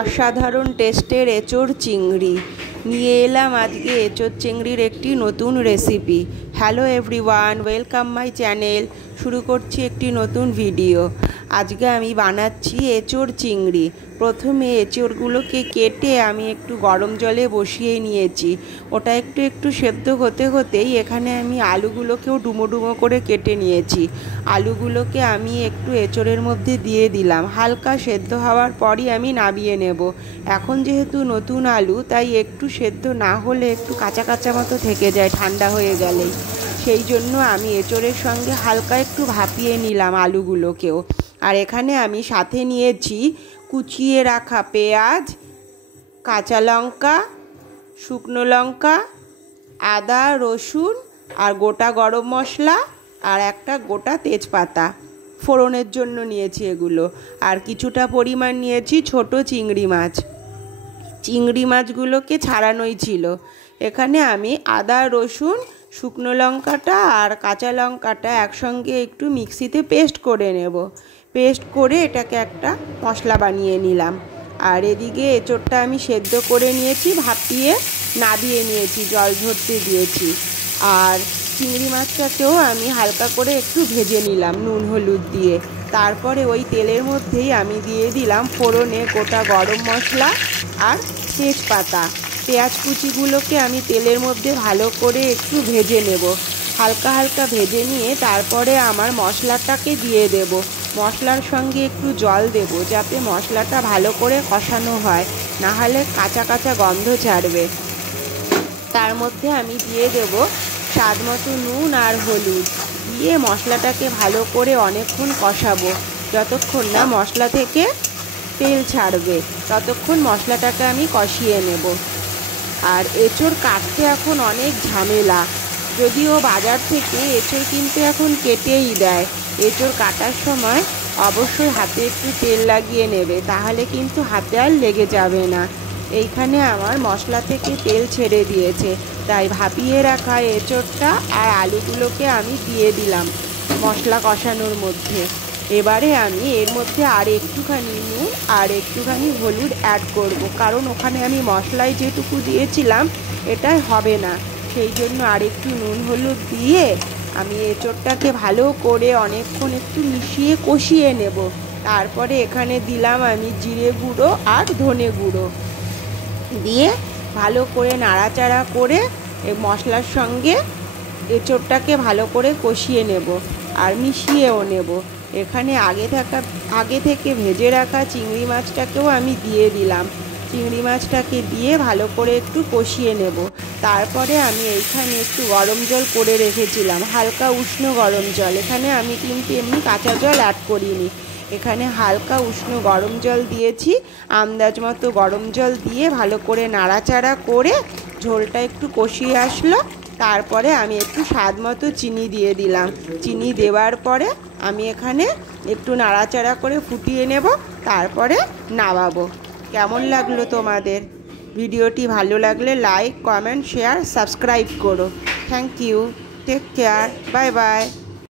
অসাধারণ টেস্টের এঁচোড় চিংড়ি নিয়ে এলাম আজকে এঁচোড় চিংড়ির একটি নতুন recipe. Hello everyone, welcome my channel. শুরু করছি একটি নতুন ভিডিও। আজকে আমি বানাচ্ছি এঁচোড় চিংড়ি। প্রথমে এঁচোড়গুলোকে কেটে আমি একটু গরম জলে বসিয়ে নিয়েছি। ওটা একটু একটু সেদ্ধ হতে হতেই এখানে আমি আলুগুলোকেও ডুমো ডুমো করে কেটে নিয়েছি। আলুগুলোকে আমি একটু এঁচোড়ের মধ্যে দিয়ে দিলাম। হালকা সেদ্ধ হওয়ার পরই আমি নামিয়ে নেব। এখন যেহেতু নতুন আলু, তাই একটু সেদ্ধ না হলে একটু কাঁচা কাঁচা মতো থেকে যায় ঠান্ডা হয়ে গেলেই। সেই জন্য আমি এঁচোড়ের সঙ্গে হালকা একটু ভাপিয়ে নিলাম আলুগুলোকেও। আর এখানে আমি সাথে নিয়েছি কুচিয়ে রাখা পেঁয়াজ, কাঁচা লঙ্কা, শুকনো লঙ্কা, আদা, রসুন আর গোটা গরম মশলা আর একটা গোটা তেজপাতা ফোড়নের জন্য নিয়েছি এগুলো। আর কিছুটা পরিমাণ নিয়েছি ছোট চিংড়ি মাছ। চিংড়ি মাছগুলোকে ছাড়ানোই ছিল। এখানে আমি আদা, রসুন, শুকনো লঙ্কাটা আর কাঁচা লঙ্কাটা একসঙ্গে একটু মিক্সিতে পেস্ট করে নেব। পেস্ট করে এটাকে একটা মশলা বানিয়ে নিলাম। আর এদিকে এঁচোড়টা আমি সেদ্ধ করে নিয়েছি, ভাপিয়ে নাবিয়ে নিয়েছি, জল ঝরতে দিয়েছি। আর চিংড়ি মাছটাকেও আমি হালকা করে একটু ভেজে নিলাম নুন হলুদ দিয়ে। তারপরে ওই তেলের মধ্যেই আমি দিয়ে দিলাম ফোড়নে গোটা গরম মশলা আর তেজপাতা। পেঁয়াজ কুচিগুলোকে আমি তেলের মধ্যে ভালো করে একটু ভেজে নেব। হালকা হালকা ভেজে নিয়ে তারপরে আমার মশলাটাকে দিয়ে দেব। মশলার সঙ্গে একটু জল দেব, যাতে মশলাটা ভালো করে কষানো হয়, না হলে কাঁচা কাঁচা গন্ধ ছাড়বে। তার মধ্যে আমি দিয়ে দেব স্বাদ মতো নুন আর হলুদ দিয়ে মশলাটাকে ভালো করে অনেকক্ষণ কষাবো, যতক্ষণ না মশলা থেকে তেল ছাড়বে ততক্ষণ মশলাটাকে আমি কষিয়ে নেব। আর এঁচোড় কাটতে এখন অনেক ঝামেলা, যদিও বাজার থেকে এঁচোড় কিন্তু এখন কেটেই দেয়। এঁচোড় কাটার সময় অবশ্যই হাতে একটু তেল লাগিয়ে নেবে, তাহলে কিন্তু হাতে আর লেগে যাবে না। এইখানে আমার মশলা থেকে তেল ছেড়ে দিয়েছে, তাই ভাপিয়ে রাখা এঁচোড়টা আর আলুগুলোকে আমি দিয়ে দিলাম মশলা কষানোর মধ্যে। এবারে আমি এর মধ্যে আর একটুখানি নুন আর একটুখানি হলুদ অ্যাড করব, কারণ ওখানে আমি মশলায় যেটুকু দিয়েছিলাম এটাই হবে না। সেই জন্য আর একটু নুন হলুদ দিয়ে আমি এঁচোড়টাকে ভালো করে অনেকক্ষণ একটু মিশিয়ে কষিয়ে নেব। তারপরে এখানে দিলাম আমি জিরে গুঁড়ো আর ধনে গুঁড়ো দিয়ে ভালো করে নাড়াচাড়া করে এই মশলার সঙ্গে এঁচোড়টাকে ভালো করে কষিয়ে নেব আর মিশিয়েও নেব। এখানে আগে থেকে ভেজে রাখা চিংড়ি মাছটাকেও আমি দিয়ে দিলাম। চিংড়ি মাছটাকে দিয়ে ভালো করে একটু কষিয়ে নেব। তারপরে আমি এইখানে একটু গরম জল করে রেখেছিলাম, হালকা উষ্ণ গরম জল। এখানে আমি কিন্তু এমনি কাঁচা জল অ্যাড করিনি, এখানে হালকা উষ্ণ গরম জল দিয়েছি। আন্দাজ মতো গরম জল দিয়ে ভালো করে নাড়াচাড়া করে ঝোলটা একটু কষিয়ে আসলো। তারপরে আমি একটু স্বাদ মতো চিনি দিয়ে দিলাম। চিনি দেওয়ার পরে আমি এখানে একটু নাড়াচাড়া করে ফুটিয়ে নেব, তারপরে নামাবো। কেমন লাগলো তোমাদের ভিডিওটি? ভালো লাগলে লাইক, কমেন্ট, শেয়ার, সাবস্ক্রাইব করো। Thank you, take care, bye by.